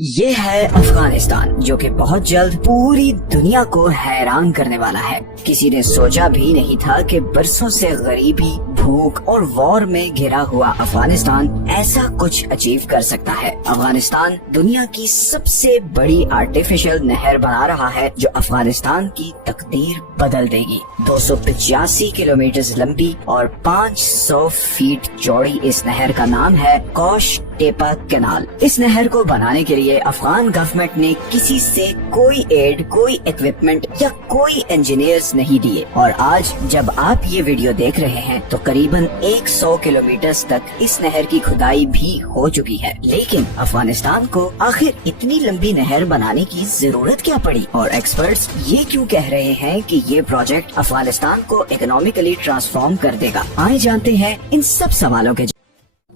یہ ہے افغانستان، جو کہ بہت جلد پوری دنیا کو حیران کرنے والا ہے۔ کسی نے سوچا بھی نہیں تھا کہ برسوں سے غریبی، بھوک اور وار میں گھرا ہوا افغانستان ایسا کچھ اچیو کر سکتا ہے۔ افغانستان دنیا کی سب سے بڑی آرٹیفیشل نہر بنا رہا ہے، جو افغانستان کی تقدیر بدل دے گی۔ 285 کلومیٹر لمبی اور 500 فیٹ چوڑی اس نہر کا نام ہے کوش ٹیپا کینال۔ اس نہر کو بنانے کے لیے افغان گورنمنٹ نے کسی سے کوئی ایڈ، کوئی اکوپمنٹ یا کوئی انجینئرز نہیں دیے، اور آج جب آپ یہ ویڈیو دیکھ رہے ہیں تو قریباً 100 کلومیٹر تک اس نہر کی کھدائی بھی ہو چکی ہے۔ لیکن افغانستان کو آخر اتنی لمبی نہر بنانے کی ضرورت کیا پڑی، اور ایکسپرٹس یہ کیوں کہہ رہے ہیں کہ یہ پروجیکٹ افغانستان کو اکنامکلی ٹرانسفارم کر دے گا؟ آئے جانتے ہیں ان سب سوالوں کے۔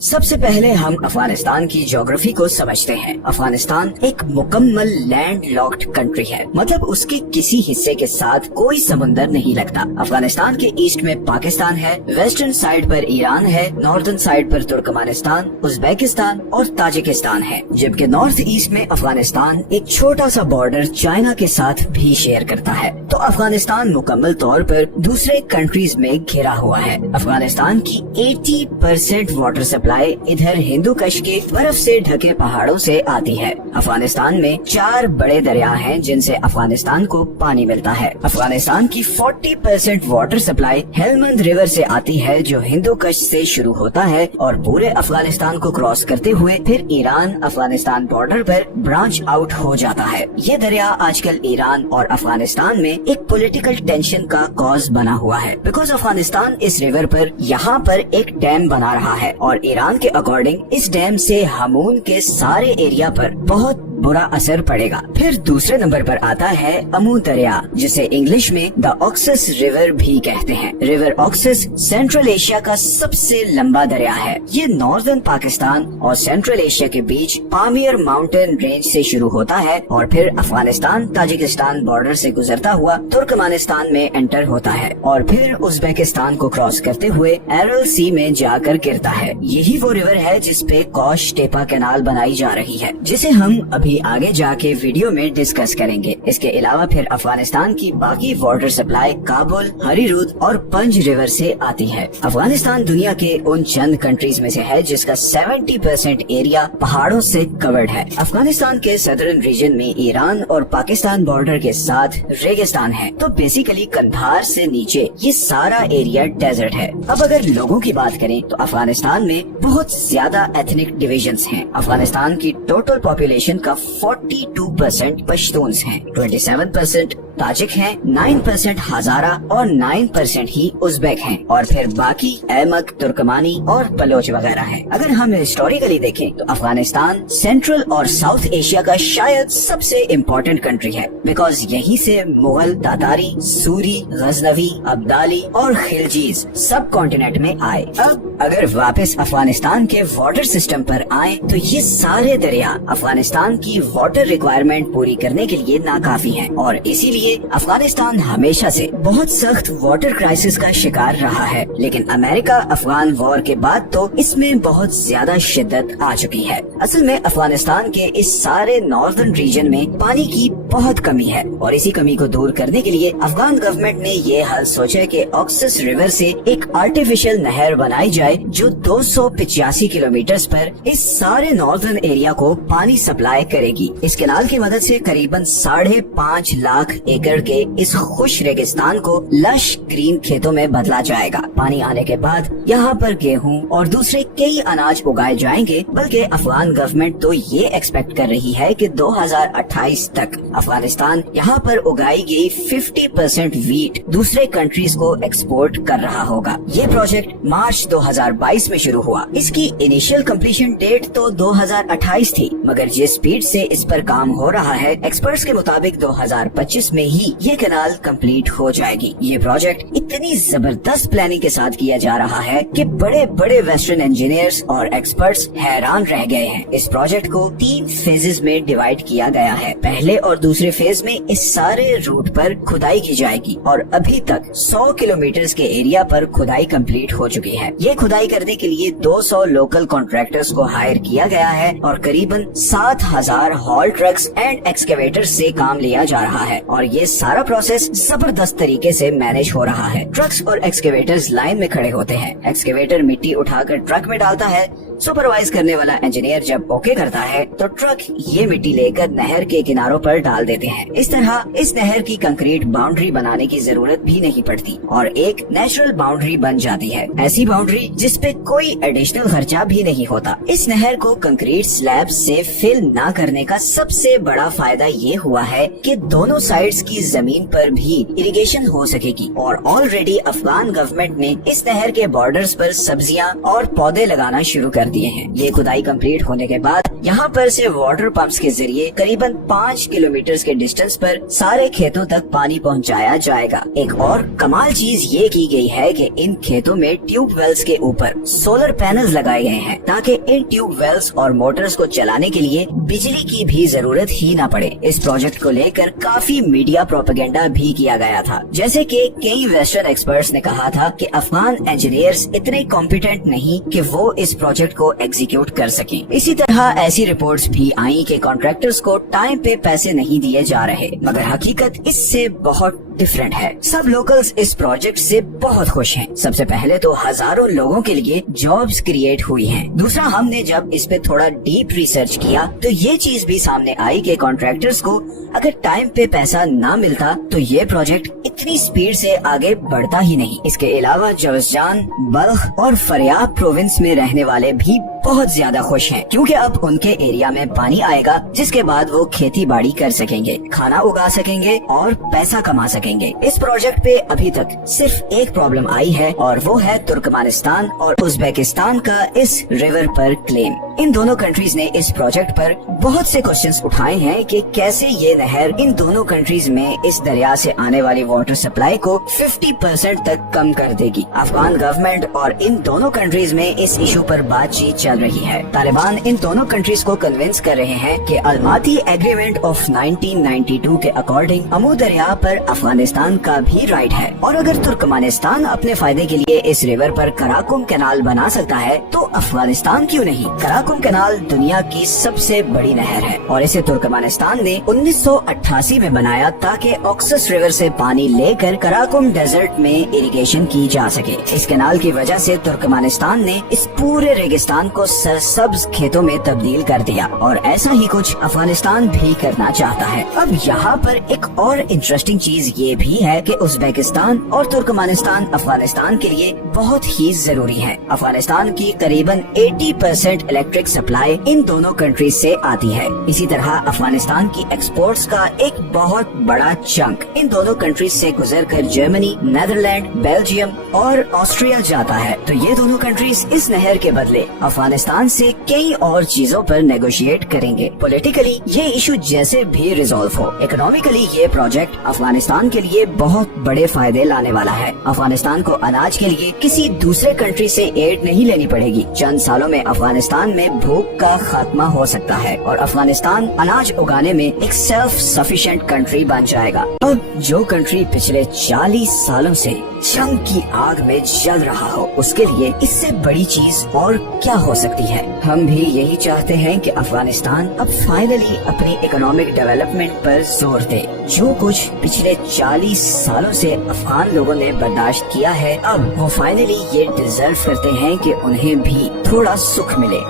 سب سے پہلے ہم افغانستان کی جغرافی کو سمجھتے ہیں۔ افغانستان ایک مکمل لینڈ لاکڈ کنٹری ہے، مطلب اس کے کسی حصے کے ساتھ کوئی سمندر نہیں لگتا۔ افغانستان کے ایسٹ میں پاکستان ہے، ویسٹرن سائڈ پر ایران ہے، ناردرن سائڈ پر ترکمانستان، ازبیکستان اور تاجکستان ہے، جبکہ نارتھ ایسٹ میں افغانستان ایک چھوٹا سا بارڈر چائنا کے ساتھ بھی شیئر کرتا ہے۔ تو افغانستان مکمل طور پر دوسرے کنٹریز میں گھرا ہوا ہے۔ افغانستان کی 80% واٹر سپلائی ادھر ہندو کش کے برف سے ڈھکے پہاڑوں سے آتی ہے۔ افغانستان میں 4 بڑے دریا ہیں جن سے افغانستان کو پانی ملتا ہے۔ افغانستان کی 40% واٹر سپلائی ہیلمند ریور سے آتی ہے، جو ہندو کش سے شروع ہوتا ہے اور پورے افغانستان کو کراس کرتے ہوئے پھر ایران افغانستان بارڈر پر برانچ آؤٹ ہو جاتا ہے۔ یہ دریا آج کل ایران اور افغانستان میں ایک پولیٹیکل ٹینشن کا کاز بنا ہوا ہے، بیکاز افغانستان اس ریور پر یہاں پر ایک ڈیم بنا رہا ہے، اور ایران کے اکارڈنگ اس ڈیم سے ہمون کے سارے ایریا پر بہت برا اثر پڑے گا۔ پھر دوسرے نمبر پر آتا ہے امو دریا، جسے انگلش میں دا آکسس ریور بھی کہتے ہیں۔ ریور آکسس سینٹرل ایشیا کا سب سے لمبا دریا ہے۔ یہ ناردرن پاکستان اور سینٹرل ایشیا کے بیچ پامیر ماؤنٹین رینج سے شروع ہوتا ہے اور پھر افغانستان تاجکستان بارڈر سے گزرتا ہوا ترکمانستان میں انٹر ہوتا ہے، اور پھر ازبیکستان کو کراس کرتے ہوئے ایرل سی میں جا کر گرتا ہے۔ یہی وہ ریور ہے جس پہ کوش ٹیپا کینال بنائی جا رہی ہے، جسے ہم ابھی آگے جا کے ویڈیو میں ڈسکس کریں گے۔ اس کے علاوہ پھر افغانستان کی باقی واٹر سپلائی کابل، ہری رود اور پنج ریور سے آتی ہے۔ افغانستان دنیا کے ان چند کنٹریز میں سے ہے جس کا 70% ایریا پہاڑوں سے کورڈ ہے۔ افغانستان کے صدرن ریجن میں ایران اور پاکستان بارڈر کے ساتھ ریگستان ہے، تو بیسیکلی کندھار سے نیچے یہ سارا ایریا ڈیزرٹ ہے۔ اب اگر لوگوں کی بات کریں تو افغانستان میں بہت زیادہ ایتھنک ڈویژنز ہیں۔ افغانستان کی ٹوٹل پاپولیشن کا 42% پشتونز ہیں، 27% تاجک ہیں، 9% ہزارہ اور 9% ہی ازبیک ہیں، اور پھر باقی ایمک، ترکمانی اور بلوچ وغیرہ ہیں۔ اگر ہم ہسٹوریکلی دیکھیں تو افغانستان سینٹرل اور ساؤتھ ایشیا کا شاید سب سے امپورٹنٹ کنٹری ہے، بیکاز یہیں سے مغل، تاتاری، سوری، غزنوی، ابدالی اور خلجیز سب کانٹیننٹ میں آئے۔ اب اگر واپس افغانستان کے واٹر سسٹم پر آئیں تو یہ سارے دریا افغانستان کی واٹر ریکوائرمنٹ پوری کرنے کے لیے ناکافی ہیں، اور اسی لیے افغانستان ہمیشہ سے بہت سخت واٹر کرائسس کا شکار رہا ہے۔ لیکن امریکہ افغان وار کے بعد تو اس میں بہت زیادہ شدت آ چکی ہے۔ اصل میں افغانستان کے اس سارے ناردرن ریجن میں پانی کی بہت کمی ہے، اور اسی کمی کو دور کرنے کے لیے افغان گورنمنٹ نے یہ حل سوچا کہ آکسس ریور سے ایک آرٹیفیشل نہر بنائی جائے جو 285 کلومیٹر پر اس سارے ناردرن ایریا کو پانی سپلائی کرے گی۔ اس کینال کی مدد سے قریباً 5.5 لاکھ ایکڑ کے اس خوش ریگستان کو لش گرین کھیتوں میں بدلا جائے گا۔ پانی آنے کے بعد یہاں پر گیہوں اور دوسرے کئی اناج اگائے جائیں گے، بلکہ افغان گورنمنٹ تو یہ ایکسپیکٹ کر رہی ہے کہ 2028 تک افغانستان یہاں پر اگائی گئی 50% ویٹ دوسرے کنٹریز کو ایکسپورٹ کر رہا ہوگا۔ یہ پروجیکٹ مارچ 2022 میں شروع ہوا۔ اس کی انیشیل کمپلیشن ڈیٹ تو 2028 تھی، مگر جس سپیڈ سے اس پر کام ہو رہا ہے، ایکسپرٹس کے مطابق 2025 میں ہی یہ کینال کمپلیٹ ہو جائے گی۔ یہ پروجیکٹ اتنی زبردست پلاننگ کے ساتھ کیا جا رہا ہے کہ بڑے بڑے ویسٹرن انجینئرز اور ایکسپرٹس حیران رہ گئے ہیں۔ اس پروجیکٹ کو 3 فیزز میں ڈیوائڈ کیا گیا ہے۔ پہلے اور दूसरे फेज में इस सारे रूट पर खुदाई की जाएगी और अभी तक 100 किलोमीटर के एरिया पर खुदाई कंप्लीट हो चुकी है। ये खुदाई करने के लिए 200 लोकल कॉन्ट्रैक्टर्स को हायर किया गया है और करीबन 7,000 हॉल ट्रक्स एंड एक्सकेवेटर्स से काम लिया जा रहा है और ये सारा प्रोसेस जबरदस्त तरीके से मैनेज हो रहा है। ट्रक्स और एक्सकेवेटर्स लाइन में खड़े होते हैं। एक्सकेवेटर मिट्टी उठाकर ट्रक में डालता है। सुपरवाइज करने वाला इंजीनियर जब ओके करता है तो ट्रक ये मिट्टी लेकर नहर के किनारों पर डाल देते हैं। इस तरह इस नहर की कंक्रीट बाउंड्री बनाने की जरूरत भी नहीं पड़ती और एक नेचुरल बाउंड्री बन जाती है। ऐसी बाउंड्री जिसपे कोई एडिशनल खर्चा भी नहीं होता। इस नहर को कंक्रीट स्लैब से फिल ना करने का सबसे बड़ा फायदा ये हुआ है कि दोनों साइड्स की जमीन पर भी इरिगेशन हो सकेगी और ऑलरेडी अफगान गवर्नमेंट ने इस नहर के बॉर्डर्स पर सब्जियां और पौधे लगाना शुरू कर दिए हैं। ये खुदाई कंप्लीट होने के बाद यहाँ पर से वाटर पंप्स के जरिए करीबन 5 किलोमीटर के डिस्टेंस पर सारे खेतों तक पानी पहुँचाया जाएगा। एक और कमाल चीज ये की गई है कि इन खेतों में ट्यूब वेल्स के ऊपर सोलर पैनल्स लगाए गए हैं ताकि इन ट्यूब वेल्स और मोटर्स को चलाने के लिए बिजली की भी जरूरत ही न पड़े। इस प्रोजेक्ट को लेकर काफी मीडिया प्रोपेगेंडा भी किया गया था, जैसे कि कई वेस्टर्न एक्सपर्ट्स ने कहा था कि अफगान इंजीनियर्स इतने कॉम्पिटेंट नहीं कि वो इस प्रोजेक्ट को एग्जीक्यूट कर सकें। इसी तरह ऐसी रिपोर्ट्स भी आई कि कॉन्ट्रैक्टर्स को टाइम पे पैसे नहीं दिए जा रहे, मगर हकीकत इससे बहुत डिफरेंट है। सब लोकल्स इस प्रोजेक्ट से बहुत खुश हैं। सबसे पहले तो हजारों लोगों के लिए जॉब्स क्रिएट हुई हैं। दूसरा, हमने जब इस पे थोड़ा डीप रिसर्च किया तो ये चीज भी सामने आई कि कॉन्ट्रैक्टर्स को अगर टाइम पे पैसा ना मिलता तो ये प्रोजेक्ट इतनी स्पीड से आगे बढ़ता ही नहीं। इसके अलावा जौजजान, बल्ख और फरियाब प्रोविंस में रहने वाले भी बहुत ज्यादा खुश हैं, क्योंकि अब उनके एरिया में पानी आएगा जिसके बाद वो खेती बाड़ी कर सकेंगे, खाना उगा सकेंगे और पैसा कमा सकेंगे। इस प्रोजेक्ट पे अभी तक सिर्फ एक प्रॉब्लम आई है और वो है तुर्कमेनिस्तान और उज्बेकिस्तान का इस रिवर पर क्लेम। इन दोनों कंट्रीज ने इस प्रोजेक्ट पर बहुत से क्वेश्चंस उठाए हैं कि कैसे ये नहर इन दोनों कंट्रीज में इस दरिया से आने वाली वाटर सप्लाई को 50% तक कम कर देगी। अफगान गवर्नमेंट और इन दोनों कंट्रीज में इस इशू पर बातचीत चल रही है। तालिबान इन दोनों कंट्रीज को कन्विंस कर रहे हैं कि अलमाती एग्रीमेंट ऑफ 1992 के अकॉर्डिंग अमू दरिया पर अफगानिस्तान का भी राइट है और अगर तुर्कमेनिस्तान अपने फायदे के लिए इस रिवर पर कराकुम कैनाल बना सकता है तो अफगानिस्तान क्यों नहीं। कराकुम कैनाल दुनिया की सबसे बड़ी नहर है और इसे तुर्कमेनिस्तान ने 1988 में बनाया ताकि ऑक्सस रिवर से पानी लेकर कराकुम डेजर्ट में इरिगेशन की जा सके। इस कैनाल की वजह से तुर्कमेनिस्तान ने इस पूरे रेगिस्तान को सरसब्ज खेतों में तब्दील कर दिया और ऐसा ही कुछ अफगानिस्तान भी करना चाहता है। अब यहाँ पर एक और इंटरेस्टिंग चीज ये भी है कि उज्बेकिस्तान और तुर्कमेनिस्तान अफगानिस्तान के लिए बहुत ही जरूरी है। अफगानिस्तान की करीबन 80% इलेक्ट्रिक सप्लाई इन दोनों कंट्रीज से आती है। इसी तरह अफगानिस्तान की एक्सपोर्ट्स का एक बहुत बड़ा चंक इन दोनों कंट्रीज से गुजरकर जर्मनी, नेदरलैंड, बेल्जियम और ऑस्ट्रिया जाता है। तो ये दोनों कंट्रीज इस नहर के बदले अफगानिस्तान से कई और चीजों पर नेगोशिएट करेंगे। पॉलिटिकली ये इशू जैसे भी रिजॉल्व हो, इकोनॉमिकली ये प्रोजेक्ट अफगानिस्तान के लिए बहुत बड़े फायदे लाने वाला है। अफगानिस्तान को अनाज के लिए किसी दूसरे कंट्री से एड नहीं लेनी पड़ेगी। चंद सालों में अफगानिस्तान में भूख का खात्मा हो सकता है और अफगानिस्तान अनाज उगाने में एक सेल्फ सफिशिएंट कंट्री बन जाएगा। अब जो कंट्री पिछले 40 सालों से जंग की आग में जल रहा हो, उसके लिए इससे बड़ी चीज और क्या हो सकती है। हम भी यही चाहते हैं कि अफगानिस्तान अब फाइनली अपनी इकोनॉमिक डेवलपमेंट पर जोर दे। जो कुछ पिछले 40 सालों से अफगान लोगों ने बर्दाश्त किया है, अब वो फाइनली ये डिजर्व करते हैं कि उन्हें भी थोड़ा सुख मिले।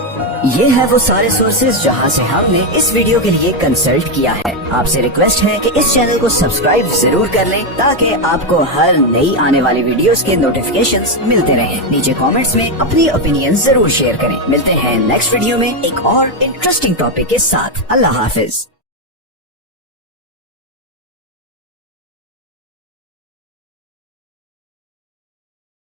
ये है वो सारे सोर्सेज जहां से हमने इस वीडियो के लिए कंसल्ट किया है। आपसे रिक्वेस्ट है कि इस चैनल को सब्सक्राइब जरूर कर लें ताकि आपको हर नई आने वाली वीडियोस के नोटिफिकेशंस मिलते रहें। नीचे कमेंट्स में अपनी ओपिनियन जरूर शेयर करें। मिलते हैं नेक्स्ट वीडियो में एक और इंटरेस्टिंग टॉपिक के साथ। अल्लाह हाफिज।